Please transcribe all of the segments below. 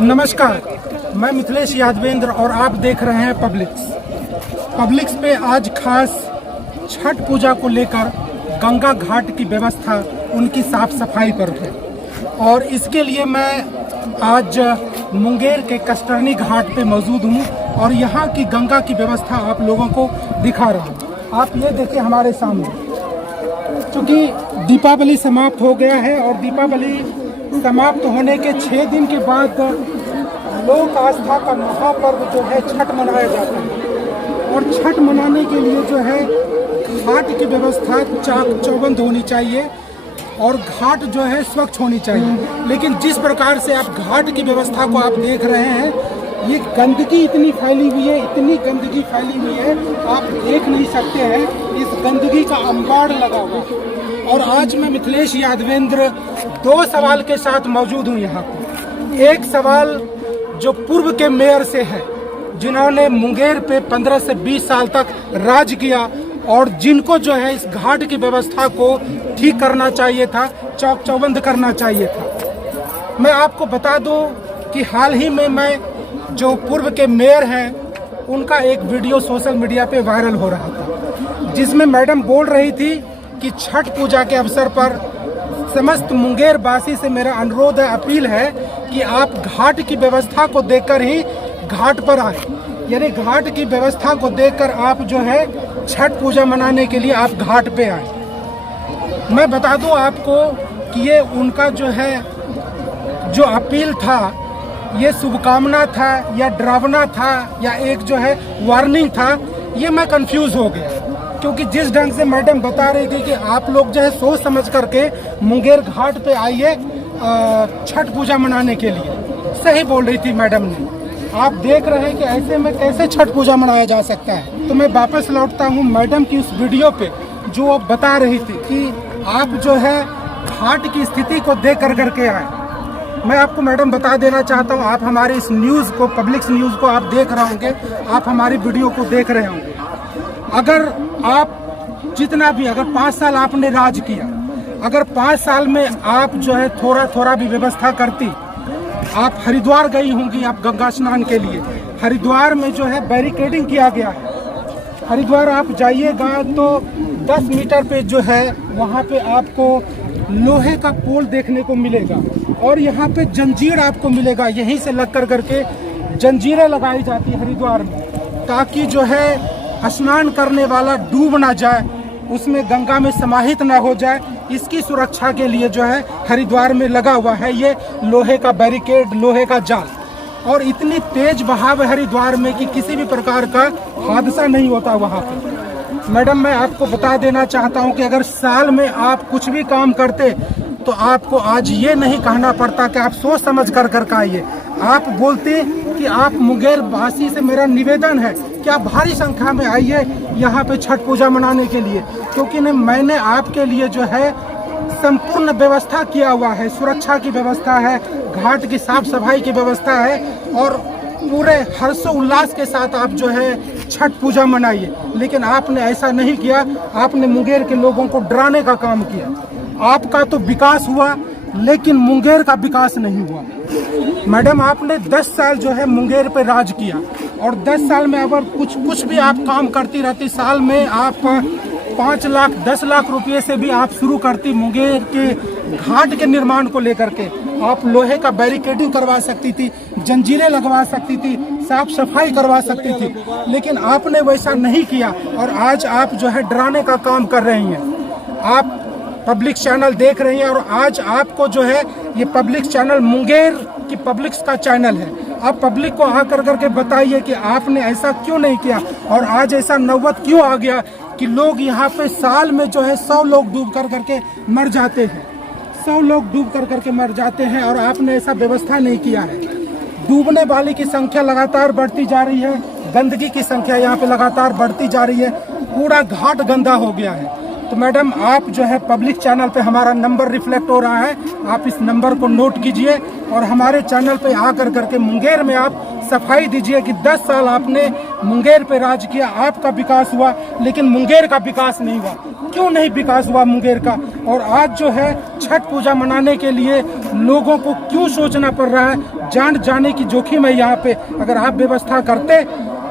नमस्कार, मैं मिथिलेश यादवेंद्र और आप देख रहे हैं पब्लिक्स पे आज खास छठ पूजा को लेकर गंगा घाट की व्यवस्था, उनकी साफ सफाई पर है। और इसके लिए मैं आज मुंगेर के कस्टरनी घाट पे मौजूद हूँ और यहाँ की गंगा की व्यवस्था आप लोगों को दिखा रहा हूँ। आप ये देखिए हमारे सामने, चूँकि दीपावली समाप्त हो गया है और दीपावली समाप्त होने के 6 दिन के बाद लोक आस्था का महापर्व जो है छठ मनाया जाता है। और छठ मनाने के लिए जो है घाट की व्यवस्था चाक चौबंद होनी चाहिए और घाट जो है स्वच्छ होनी चाहिए। लेकिन जिस प्रकार से आप घाट की व्यवस्था को आप देख रहे हैं, ये गंदगी इतनी फैली हुई है, इतनी गंदगी फैली हुई है, आप देख नहीं सकते हैं। इस गंदगी का अंबाड़ लगा हुआ है। और आज मैं मिथिलेश यादवेंद्र 2 सवाल के साथ मौजूद हूँ यहाँ पर। एक सवाल जो पूर्व के मेयर से है, जिन्होंने मुंगेर पे 15 से 20 साल तक राज किया और जिनको जो है इस घाट की व्यवस्था को ठीक करना चाहिए था, चौक चौबंद करना चाहिए था। मैं आपको बता दूं कि हाल ही में मैं जो पूर्व के मेयर हैं, उनका एक वीडियो सोशल मीडिया पे वायरल हो रहा था, जिसमें मैडम बोल रही थी कि छठ पूजा के अवसर पर समस्त मुंगेर वासी से मेरा अनुरोध है, अपील है कि आप घाट की व्यवस्था को देखकर ही घाट पर आए। यानी घाट की व्यवस्था को देखकर आप जो है छठ पूजा मनाने के लिए आप घाट पे आए। मैं बता दूं आपको कि ये उनका जो है जो अपील था, ये शुभकामना था या डरावना था या एक जो है वार्निंग था, ये मैं कंफ्यूज हो गया। क्योंकि जिस ढंग से मैडम बता रही थी कि आप लोग जो है सोच समझ करके मुंगेर घाट पे आइए छठ पूजा मनाने के लिए, सही बोल रही थी मैडम ने। आप देख रहे हैं कि ऐसे में कैसे छठ पूजा मनाया जा सकता है। तो मैं वापस लौटता हूँ मैडम की उस वीडियो पे, जो अब बता रही थी कि आप जो है घाट की स्थिति को देख करके आए। मैं आपको मैडम बता देना चाहता हूँ, आप हमारे इस न्यूज़ को, पब्लिक्स न्यूज़ को आप देख रहे होंगे, आप हमारी वीडियो को देख रहे होंगे। अगर आप जितना भी, अगर 5 साल आपने राज किया, अगर 5 साल में आप जो है थोड़ा भी व्यवस्था करती, आप हरिद्वार गई होंगी आप गंगा स्नान के लिए। हरिद्वार में जो है बैरिकेडिंग किया गया है। हरिद्वार आप जाइएगा तो 10 मीटर पे जो है वहाँ पे आपको लोहे का पोल देखने को मिलेगा और यहाँ पे जंजीर आपको मिलेगा। यहीं से लग करके जंजीरें लगाई जाती है हरिद्वार में, ताकि जो है स्नान करने वाला डूब ना जाए, उसमें गंगा में समाहित ना हो जाए। इसकी सुरक्षा के लिए जो है हरिद्वार में लगा हुआ है ये लोहे का बैरिकेड, लोहे का जाल। और इतनी तेज बहाव है हरिद्वार में कि किसी भी प्रकार का हादसा नहीं होता वहाँ पे। मैडम, मैं आपको बता देना चाहता हूँ कि अगर साल में आप कुछ भी काम करते तो आपको आज ये नहीं कहना पड़ता कि आप सोच समझ कर आइए। आप बोलते कि आप मुंगेर वासी से मेरा निवेदन है कि आप भारी संख्या में आइए यहाँ पे छठ पूजा मनाने के लिए, क्योंकि मैंने आपके लिए जो है संपूर्ण व्यवस्था किया हुआ है। सुरक्षा की व्यवस्था है, घाट की साफ सफाई की व्यवस्था है और पूरे हर्षोल्लास के साथ आप जो है छठ पूजा मनाइए। लेकिन आपने ऐसा नहीं किया, आपने मुंगेर के लोगों को डराने का काम किया। आपका तो विकास हुआ लेकिन मुंगेर का विकास नहीं हुआ। मैडम, आपने 10 साल जो है मुंगेर पे राज किया और 10 साल में अगर कुछ भी आप काम करती रहती, साल में आप 5 लाख 10 लाख रुपये से भी आप शुरू करती मुंगेर के घाट के निर्माण को लेकर के। आप लोहे का बैरिकेडिंग करवा सकती थी, जंजीरें लगवा सकती थी, साफ सफाई करवा सकती थी, लेकिन आपने वैसा नहीं किया और आज आप जो है डराने का काम कर रही हैं। आप पब्लिक चैनल देख रही हैं और आज आपको जो है ये पब्लिक चैनल मुंगेर की पब्लिक्स का चैनल है। आप पब्लिक को आकर करके बताइए कि आपने ऐसा क्यों नहीं किया और आज ऐसा नौबत क्यों आ गया कि लोग यहाँ पे साल में जो है 100 लोग डूब करके मर जाते हैं। 100 लोग डूब करके मर जाते हैं और आपने ऐसा व्यवस्था नहीं किया है। डूबने वाले की संख्या लगातार बढ़ती जा रही है, गंदगी की संख्या यहाँ पे लगातार बढ़ती जा रही है, पूरा घाट गंदा हो गया है। तो मैडम, आप जो है पब्लिक चैनल पे हमारा नंबर रिफ्लेक्ट हो रहा है, आप इस नंबर को नोट कीजिए और हमारे चैनल पे आकर करके मुंगेर में आप सफाई दीजिए कि 10 साल आपने मुंगेर पे राज किया, आपका विकास हुआ लेकिन मुंगेर का विकास नहीं हुआ। क्यों नहीं विकास हुआ मुंगेर का? और आज जो है छठ पूजा मनाने के लिए लोगों को क्यों सोचना पड़ रहा है? जान जाने की जोखिम है यहाँ पे। अगर आप व्यवस्था करते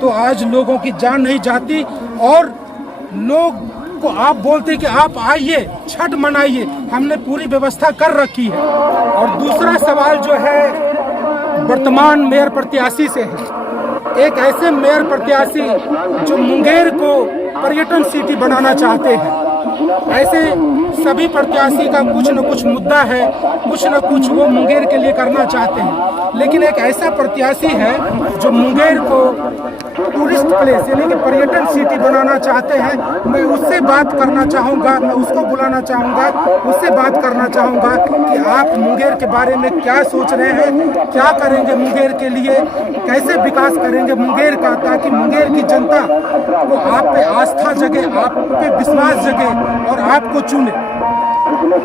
तो आज लोगों की जान नहीं जाती और लोग को आप बोलते कि आप आइए छठ मनाइए, हमने पूरी व्यवस्था कर रखी है। और दूसरा सवाल जो है वर्तमान मेयर प्रत्याशी से है। एक ऐसे मेयर प्रत्याशी जो मुंगेर को पर्यटन सिटी बनाना चाहते हैं। ऐसे सभी प्रत्याशी का कुछ न कुछ मुद्दा है, कुछ न कुछ वो मुंगेर के लिए करना चाहते हैं। लेकिन एक ऐसा प्रत्याशी है जो मुंगेर को टूरिस्ट प्लेस यानी कि पर्यटन सिटी बनाना चाहते हैं। मैं उससे बात करना चाहूँगा, मैं उसको बुलाना चाहूँगा, उससे बात करना चाहूँगा कि आप मुंगेर के बारे में क्या सोच रहे हैं, क्या करेंगे मुंगेर के लिए, कैसे विकास करेंगे मुंगेर का, ताकि मुंगेर की जनता को आप पे आस्था जगे, आप पे विश्वास जगे और आपको चुने।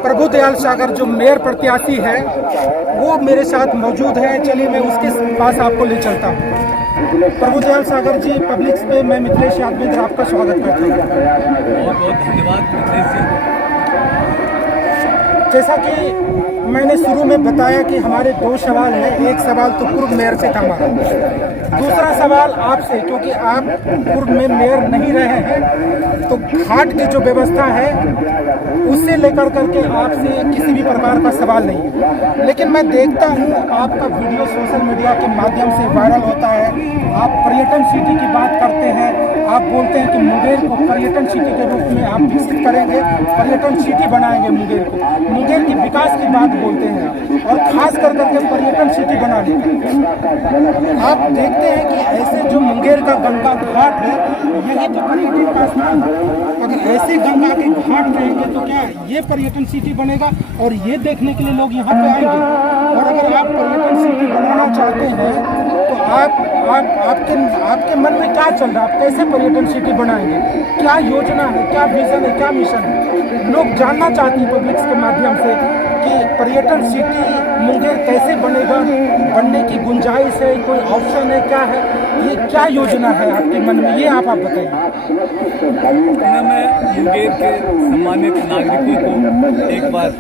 प्रभु दयाल सागर जो मेयर प्रत्याशी है वो मेरे साथ मौजूद है। चलिए मैं उसके पास आपको ले चलता हूँ। प्रभु दयाल सागर जी, पब्लिक्स पे मैं मिथिलेश यादवेंद्र आपका स्वागत करता हूँ। बहुत बहुत धन्यवाद मिथिलेश जी। जैसा कि मैंने शुरू में बताया कि हमारे दो सवाल हैं। एक सवाल तो पूर्व मेयर से था हमारा, दूसरा सवाल आपसे, क्योंकि आप पूर्व में मेयर नहीं रहे हैं तो घाट की जो व्यवस्था है उससे लेकर करके आपसे किसी भी प्रकार का सवाल नहीं है। लेकिन मैं देखता हूँ आपका वीडियो सोशल मीडिया के माध्यम से वायरल होता है। आप पर्यटन सिटी की बात करते हैं, आप बोलते हैं कि मुंगेर को पर्यटन सिटी के रूप में आप विकसित करेंगे, पर्यटन सिटी बनाएंगे मुंगेर को, मुंगेर की विकास की बात बोलते हैं और खास कर करके पर्यटन सिटी बनाने का। आप देखते हैं कि ऐसे जो मुंगेर का गंगा घाट है यही तो पर्यटन का स्थान है। अगर ऐसे गंगा के घाट रहेंगे तो क्या ये पर्यटन सिटी बनेगा और ये देखने के लिए लोग यहाँ पे आएंगे। और अगर आप पर्यटन सिटी बनाना चाहते हैं तो आपके मन में क्या चल रहा है? आप कैसे पर्यटन सिटी बनाएंगे? क्या योजना है, क्या विजन है, क्या मिशन है? लोग जानना चाहते हैं पब्लिक्स के माध्यम से कि पर्यटन सिटी मुंगेर कैसे बनेगा, बनने की गुंजाइश है, कोई ऑप्शन है, क्या है, ये क्या योजना है आपके मन में, ये आप बताइए। मैं मुंगेर के सम्मानित नागरिकों को एक बार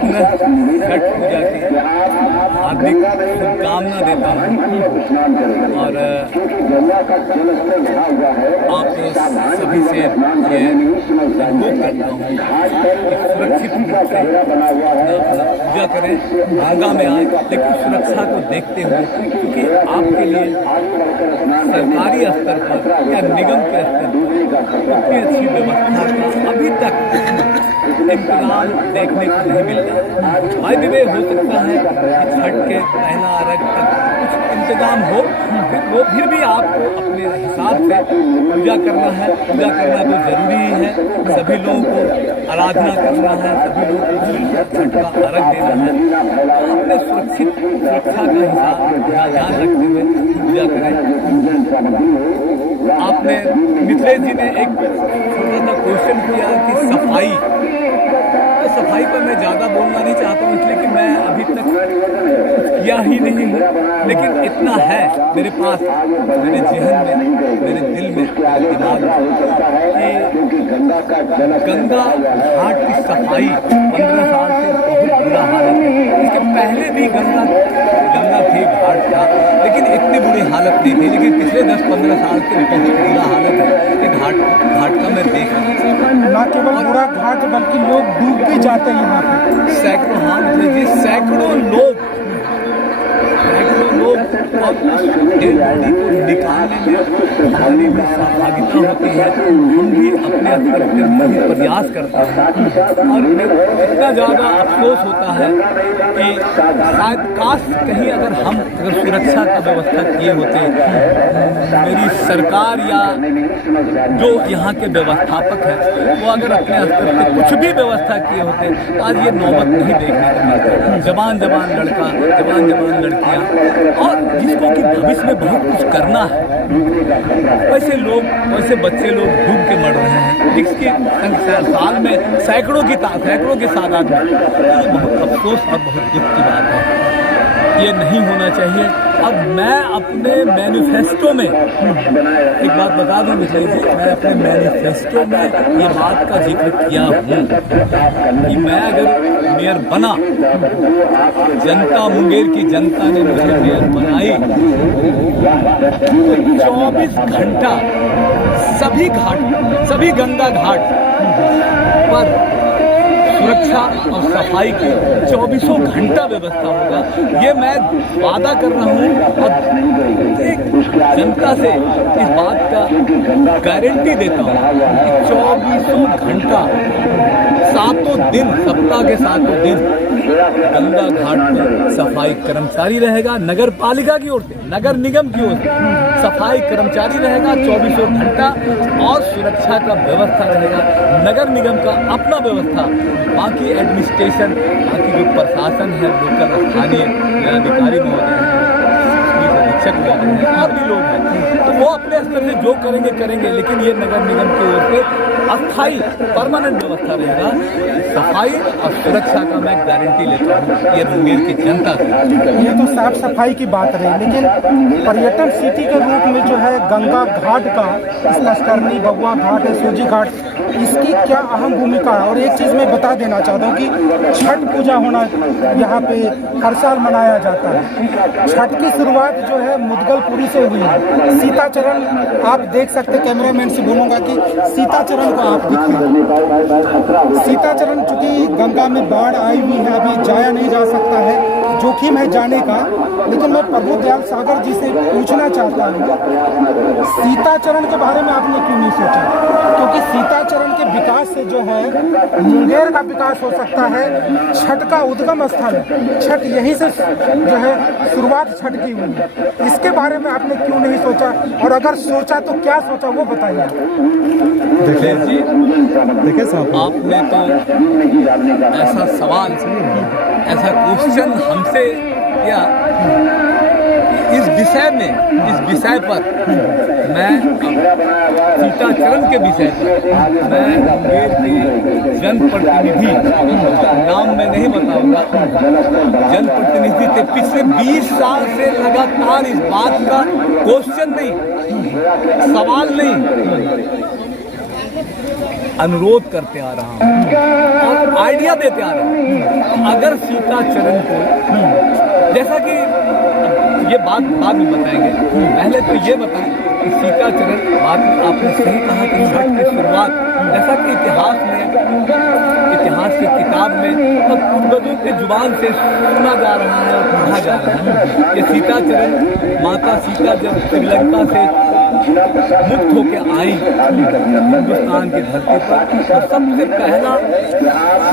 पुनः छठ पूजा की हार्दिक शुभकामना देता हूँ और आप सभी से ये अनुरोध करता हूँ कि सुरक्षित रूप से पूजा करें, गंगा में आए, लेकिन सुरक्षा को देखते हुए, क्योंकि आपके लिए सरकारी स्तर पर या निगम के स्तर पर उतनी अच्छी व्यवस्था का अभी तक इंतजाम देखने को नहीं मिलता। भाई वे हो सकता है कि छठ के पहला अर्घ तक कुछ इंतजाम हो, फिर भी आपको अपने हिसाब से पूजा करना है। पूजा करना तो जरूरी है, सभी लोगों को आराधना करना है, सभी लोगों को छठ का अर्घ देना है। अपने सुरक्षा का हिसाब ध्यान रखते हुए पूजा करें। आपने मिथिलेश जी ने एक छोटा सा क्वेश्चन किया कि सफाई पर मैं ज़्यादा बोलना नहीं चाहता हूँ, इसलिए कि मैं अभी तक किया ही नहीं हूँ। लेकिन इतना है मेरे पास, मेरे जहन में, मेरे दिल में, मेरे दिमाग में कि गंगा घाट की सफाई 15 साल से बहुत बुरा हालत है। इसके पहले भी गंगा थी, घाट था, लेकिन इतनी बुरी हालत नहीं थी। लेकिन पिछले 10-15 साल से बहुत बुरा हालत है कि घाट का मैं देख रहा हूँ। ना केवल बुरा घाट बल्कि लोग डूब भी जाते हैं यहाँ पे। सैकड़ों लोग और डेड बॉडी को निकालने में हमारी भी सहभागिता होती है। हम भी अपने स्तर पर प्रयास करते हैं और इतना ज़्यादा अफसोस होता है कि शायद काश कहीं अगर सुरक्षा का व्यवस्था किए होते, मेरी सरकार या जो यहाँ के व्यवस्थापक हैं वो अगर अपने स्तर पर कुछ भी व्यवस्था किए होते, आज ये नौबत नहीं देखने को मिलती। जवान लड़का, जवान लड़कियाँ और जिसको कि भविष्य में बहुत कुछ करना है, वैसे बच्चे लोग डूब के मर रहे हैं, जिसकी साल में सैकड़ों की तादाद में। ये बहुत अफसोस और बहुत दुख की बात है। ये नहीं होना चाहिए। अब मैं अपने मैनिफेस्टो में एक बात बता दूं मिथिलेश जी, मैं अपने मैनिफेस्टो में ये बात का जिक्र किया हूँ कि मैं अगर मेयर बना, जनता, मुंगेर की जनता ने मुझे मेयर बनाई, तो 24 घंटा सभी घाट, सभी गंगा घाट पर सुरक्षा और सफाई की 24 घंटा व्यवस्था होगा। ये मैं वादा कर रहा हूँ और जनता से इस बात का गारंटी देता हूँ कि 24 घंटा, 7 दिन, सप्ताह के 7 दिन गंगा घाट पर सफाई कर्मचारी रहेगा। नगर पालिका की ओर से, नगर निगम की ओर से सफाई कर्मचारी रहेगा 24 घंटा, और सुरक्षा का व्यवस्था रहेगा नगर निगम का अपना व्यवस्था। बाकी एडमिनिस्ट्रेशन, बाकी जो प्रशासन है, लोकल स्थानीय जिलाधिकारी महोदय हैं, अधीक्षक महोदय हैं, और भी लोग हैं, तो वो अपने स्तर से जो करेंगे, लेकिन ये नगर निगम की ओर से अस्थायी परमानेंट व्यवस्था रहेगा। सफाई और सुरक्षा का मैं गारंटी लेता हूँ ये मुंगेर की जनता से। ये तो साफ सफाई की बात रही, लेकिन पर्यटन सिटी के रूप में जो है गंगा घाट का, लश्करनी, बबुआ घाट है, सूजी घाट, इसकी क्या अहम भूमिका है। और एक चीज़ मैं बता देना चाहता हूँ कि छठ पूजा होना यहाँ पे हर साल मनाया जाता है। छठ की शुरुआत जो है मुदगलपुरी से हुई है। सीताचरण आप देख सकते, कैमरामैन से बोलूँगा कि सीताचरण को आप दिखाएं। सीताचरण चूंकि गंगा में बाढ़ आई हुई है, अभी जाया नहीं जा सकता है, जोखिम है जाने का, लेकिन मैं प्रभु दयाल सागर जी से पूछना चाहता हूँ, सीताचरण के बारे में आपने क्यों नहीं सोचा? क्योंकि सीताचरण के विकास से जो है मुंगेर का विकास हो सकता है। छठ का उद्गम स्थल है, छठ यहीं से जो है शुरुआत छठ की हुई है। इसके बारे में आपने क्यों नहीं सोचा, और अगर सोचा तो क्या सोचा वो बताइए। देखिए साहब, आपने तो ऐसा सवाल, ऐसा क्वेश्चन हमसे किया, इस विषय में, इस विषय पर मैं सीताचरण के विषय पर मैं मुंगेर के जनप्रतिनिधि, नाम मैं नहीं बताऊंगा, जनप्रतिनिधि थे, पिछले 20 साल से लगातार इस बात का क्वेश्चन नहीं, सवाल नहीं, अनुरोध करते आ रहा हूँ और आइडिया देते आ रहा हूँ। अगर सीताचरण को, जैसा कि ये बात बाद में बताएंगे, पहले तो ये बताएं कि सीताचरण, बात आपने सही कहा कि छठ की शुरुआत, जैसा कि इतिहास की किताब में और पूर्वजों के जुबान से सुना जा रहा है और पढ़ा जा रहा है कि सीताचरण, माता सीता जब श्रीलंका से मुक्त होकर आई हिंदुस्तान की धरती पर, तो सबसे पहला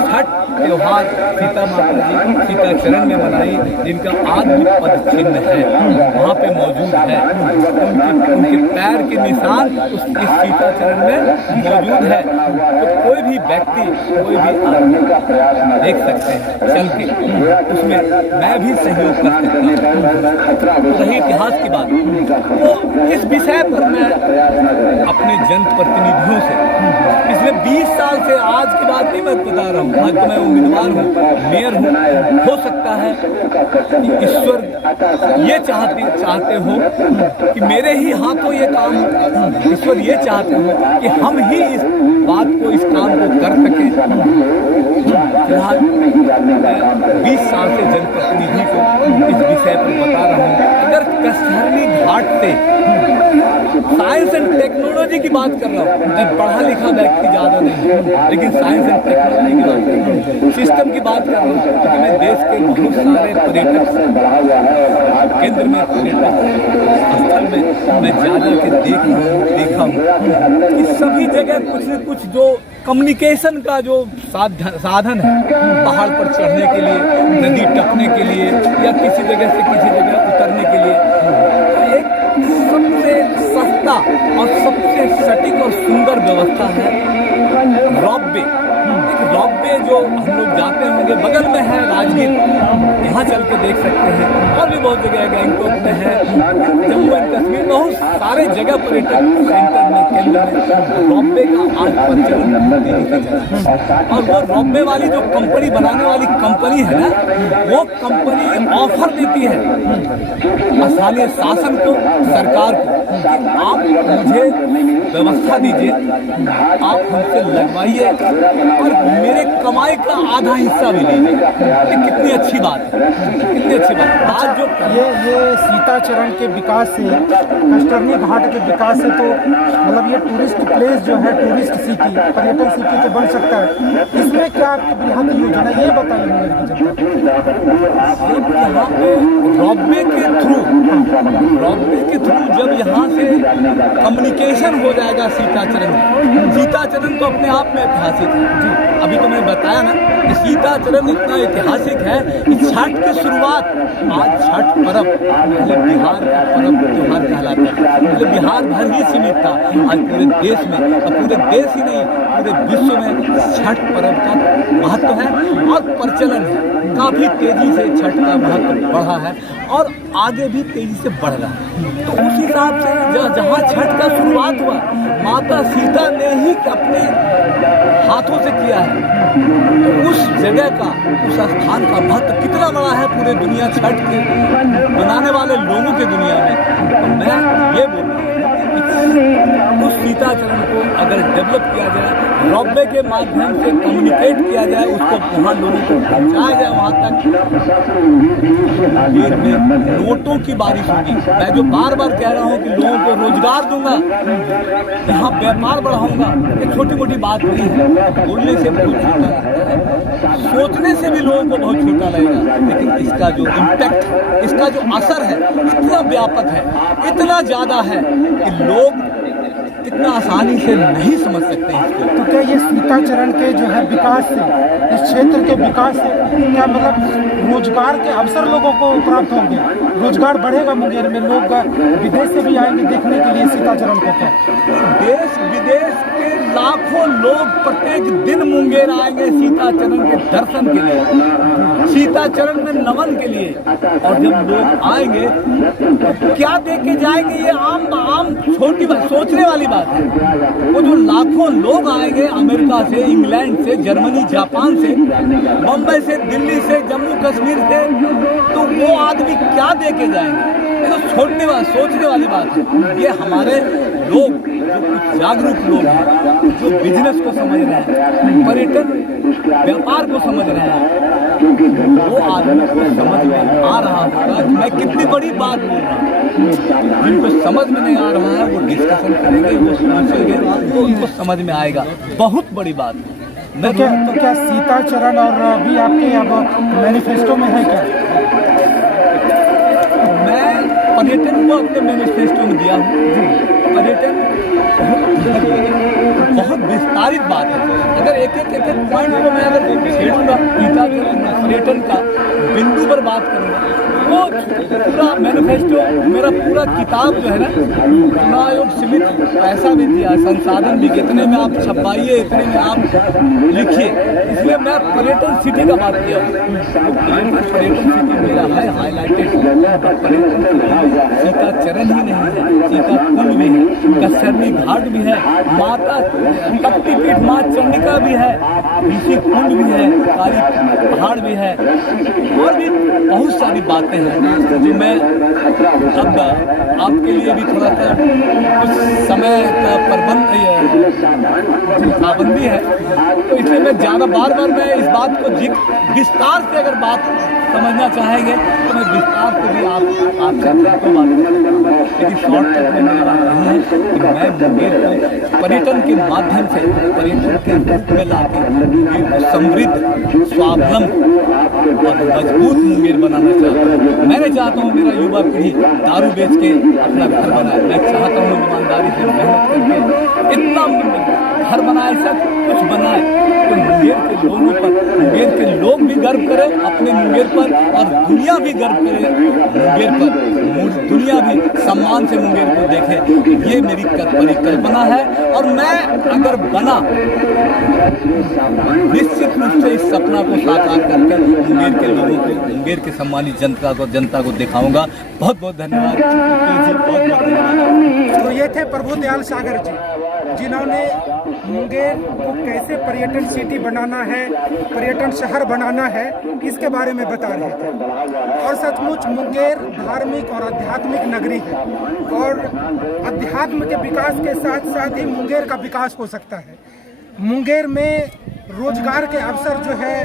छठ त्योहार सीता माता जी सीताचरण में मनाई, जिनका आदि पद चिन्ह है वहाँ पे मौजूद है। उनके पैर के निशान उस सीताचरण में मौजूद है। तो कोई भी व्यक्ति, कोई भी आदमी देख सकते हैं चल के, उसमें मैं भी सहयोग कर सकता हूँ। रही इतिहास की बात, तो इस विषय पर मैं अपने जनप्रतिनिधियों से पिछले 20 साल से, आज की बात नहीं मैं बता रहा हूँ, आज तो मैं उम्मीदवार हूँ, मेयर हूँ, हो सकता है कि ईश्वर ये चाहते हो कि मेरे ही हाथों ये काम हो, ईश्वर ये चाहते हो कि हम ही इस बात को, इस काम को कर सकें। फिलहाल 20 साल से जनप्रतिनिधि को इस विषय पर बता रहा हूँ। अगर कचहरी घाट से साइंस एंड टेक्नोलॉजी की बात कर रहा हूँ, मैं पढ़ा लिखा व्यक्ति ज़्यादा नहीं, लेकिन साइंस एंड टेक्नोलॉजी की बात कर रहा हूँ, सिस्टम की बात कर रहा हूँ, क्योंकि मैं देश के बहुत सारे पर्यटक केंद्र में, पर्यटक स्थल में मैं ज़्यादा के देखा हूँ कि सभी जगह कुछ न कुछ जो कम्युनिकेशन का जो साधन है, पहाड़ पर चढ़ने के लिए, नदी टपने के लिए, या किसी जगह से किसी जगह उतरने के लिए, एक सबसे सस्ता और सबसे सटीक और सुंदर व्यवस्था है रॉपवे। एक रॉपवे जो हम लोग जाते होंगे, बगल में है राजगीर, यहाँ चल के देख सकते हैं। और भी बहुत जगह है, गैंगटॉक में है, जम्मू एंड कश्मीर, बहुत सारे जगह पर्यटक सेंटर में, केंद्र में रॉपवे का आज प्रचलन तेजी से चला है। और वो रॉपवे वाली जो कंपनी, बनाने वाली कंपनी है ना, वो कंपनी ऑफर देती है स्थानीय शासन को, सरकार को, आप मुझे व्यवस्था दीजिए, आप हमसे लगवाइए और मेरे कमाई का आधा हिस्सा भी लीजिए। ये कितनी अच्छी बात है, कितनी अच्छी बात है। आज जो ये सीताचरण के विकास से, कष्टर्नी घाट के विकास से तो मतलब ये टूरिस्ट प्लेस जो है, टूरिस्ट सिटी, पर्यटन सिटी तो बन सकता है। इसमें क्या आपकी बृहद योजना, ये बताइए मुझे। यहाँ पे रॉपवे के थ्रू जब यहाँ से कम्युनिकेशन हो जाएगा सीताचरण तो अपने आप में ऐतिहासिक है। अभी तो मैंने बताया ना कि सीताचरण इतना ऐतिहासिक है कि छठ की शुरुआत, आज छठ पर्व पहले बिहार का पर्व त्योहार कहलाता है, पहले बिहार भर ही सीमित था। आज पूरे देश में, और पूरे देश ही नहीं पूरे विश्व में छठ पर्व का महत्व है और प्रचलन है। काफी तेजी से छठ का महत्व बढ़ा है और आगे भी तेजी से बढ़ रहा है। तो उस हिसाब से जहाँ छठ का शुरुआत हुआ, माता सीता ने ही अपने हाथों से किया है, तो उस जगह का, उस स्थान का महत्व कितना बड़ा है पूरे दुनिया, छठ के बनाने वाले लोगों के दुनिया में। तो मैं ये बोल रहा हूँ उस सीताचरण को अगर डेवलप किया जाए, रॉपवे के माध्यम से कम्युनिकेट किया जाए, उसको वहाँ लोगों को पहुँचाया जाए वहाँ तक, नोटों की बारिश होगी। मैं जो बार बार कह रहा हूँ कि लोगों को रोजगार दूंगा, यहाँ व्यापार बढ़ाऊंगा, ये छोटी मोटी बात नहीं है। बोलने से बहुत छोटा लगता है, सोचने से भी लोगों को बहुत छोटा लगेगा, लेकिन इसका जो इम्पैक्ट, इसका जो असर है इतना व्यापक है, इतना ज़्यादा है कि लोग इतना आसानी से नहीं समझ सकते इसको। तो क्या ये सीताचरण के जो है विकास से, इस क्षेत्र के विकास से क्या मतलब रोजगार के अवसर लोगों को प्राप्त होंगे, रोजगार बढ़ेगा मुंगेर में, लोग विदेश से भी आएंगे देखने के लिए सीताचरण को? क्या देश विदेश के लाखों लोग प्रत्येक दिन मुंगेर आएंगे सीताचरण के दर्शन के लिए, सीताचरण में नमन के लिए। और जब लोग आएंगे क्या देके जाएंगे, ये आम छोटी बात, सोचने वाली बात है। वो जो लाखों लोग आएंगे अमेरिका से, इंग्लैंड से, जर्मनी, जापान से, बम्बई से, दिल्ली से, जम्मू कश्मीर से, तो वो आदमी क्या देके जाएंगे? ये तो सोचने वाली बात है। ये हमारे लोग जो कुछ जागरूक लोग हैं, जो बिजनेस को समझ रहे हैं, पर्यटन व्यापार को समझ रहे हैं, वो आदमी को समझ में आ रहा होगा कि मैं कितनी बड़ी बात बोल रहा हूँ। जिनको समझ में नहीं आ रहा है वो डिस्कशन करेंगे, वो सोचेंगे, वो उनको समझ में आएगा। बहुत बड़ी बात है। तो क्या सीताचरण और भी आपके अब मैनिफेस्टो में है क्या? मैं पर्यटन को अपने मैनिफेस्टो में दिया हूँ। पर्यटन बहुत विस्तारित बात है। अगर एक एक पॉइंट को मैं अगर छेड़ूंगा, पर्यटन का बिंदु पर बात करूंगा, वो पूरा मैनिफेस्टो, मेरा पूरा किताब जो है ना, चुनाव आयोग सीमित पैसा भी दिया, संसाधन भी, कितने में आप छपाइए, इतने में आप लिखिए, इसलिए मैं पर्यटन सिटी का बात किया। तो पर्यटन सिटी मेरा है हाईलाइटेड। सीताचरण ही नहीं है, सीता कुंड भी है, कष्टर्नी घाट भी है, माता शक्तिपीठ माँ चंडिका भी है, ऋषि कुंड भी है, काली पहाड़ भी है, और भी बहुत सारी बातें हैं जो मैं अब आपके लिए भी थोड़ा सा कुछ समय का पाबंदी है, तो इसलिए मैं ज़्यादा बार मैं इस बात को विस्तार से अगर बात समझना चाहेंगे तो मैं विस्तार से भी आपसे बात करूँगा। लेकिन शॉर्टकट में मेरी बात नहीं है कि मैं मुंगेर को पर्यटन के माध्यम से, पर्यटन के रूप में लाकर समृद्ध, स्वावलंबी और मजबूत मुंगेर बनाना चाहता हूँ। मैं नहीं चाहता हूँ मेरा युवा पीढ़ी दारू बेच के अपना घर बनाए। मैं चाहता हूँ ईमानदारी से मेहनत करके इतना घर बनाए, सब कुछ बनाए, कि मुंगेर के लोगों पर, मुंगेर के लोग भी गर्व करें अपने मुंगेर पर और दुनिया भी गर्व करे मुंगेर पर, दुनिया भी सम्मान से मुंगेर को देखे। ये मेरी परिकल्पना है और मैं अगर बना निश्चित रूप से इस सपना को साकार करके मुंगेर के लोगों को, मुंगेर के सम्मानित जनता को दिखाऊंगा। बहुत बहुत धन्यवाद जी, बहुत बहुत धन्यवाद। तो ये थे प्रभुदयाल सागर जी, जिन्होंने मुंगेर को कैसे पर्यटन सिटी बनाना है, पर्यटन शहर बनाना है, इसके बारे में बता रहे थे। और सचमुच मुंगेर धार्मिक और आध्यात्मिक नगरी है और अध्यात्म के विकास के साथ साथ ही मुंगेर का विकास हो सकता है। मुंगेर में रोजगार के अवसर जो है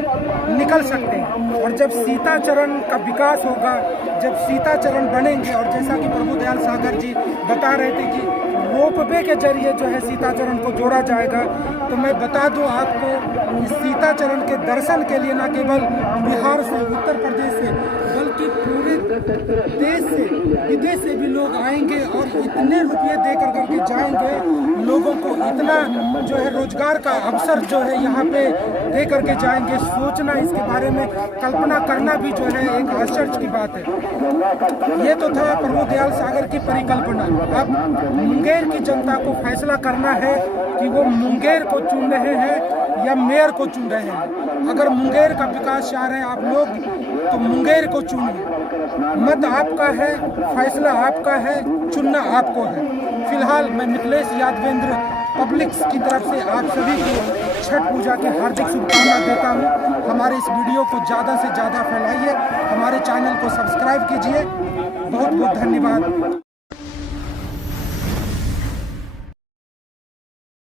निकल सकते हैं और जब सीताचरण का विकास होगा, जब सीताचरण बनेंगे, और जैसा कि प्रभुदयाल सागर जी बता रहे थे कि रोपवे के जरिए जो है सीताचरण को जोड़ा जाएगा, तो मैं बता दूं आपको कि सीताचरण के दर्शन के लिए न केवल बिहार से, उत्तर प्रदेश से, बल्कि पूरे देश से, विदेश से भी लोग आएंगे और इतने रुपये दे करके जाएंगे, लोगों को इतना जो है रोजगार का अवसर जो है यहाँ पे दे करके जाएंगे। सोचना, इसके बारे में कल्पना करना भी जो है एक आश्चर्य की बात है। ये तो था प्रभुदयाल सागर की परिकल्पना। अब मुंगेर की जनता को फैसला करना है कि वो मुंगेर को चुन रहे हैं या मेयर को चुन रहे हैं। अगर मुंगेर का विकास चाह रहे हैं आप लोग तो मुंगेर को चुनिए। मत आपका है, फैसला आपका है, चुनना आपको है। फिलहाल मैं मिथिलेश यादवेंद्र पब्लिक्स की तरफ से आप सभी को छठ पूजा की हार्दिक शुभकामनाएं देता हूं। हमारे इस वीडियो को ज़्यादा से ज़्यादा फैलाइए, हमारे चैनल को सब्सक्राइब कीजिए। बहुत बहुत धन्यवाद।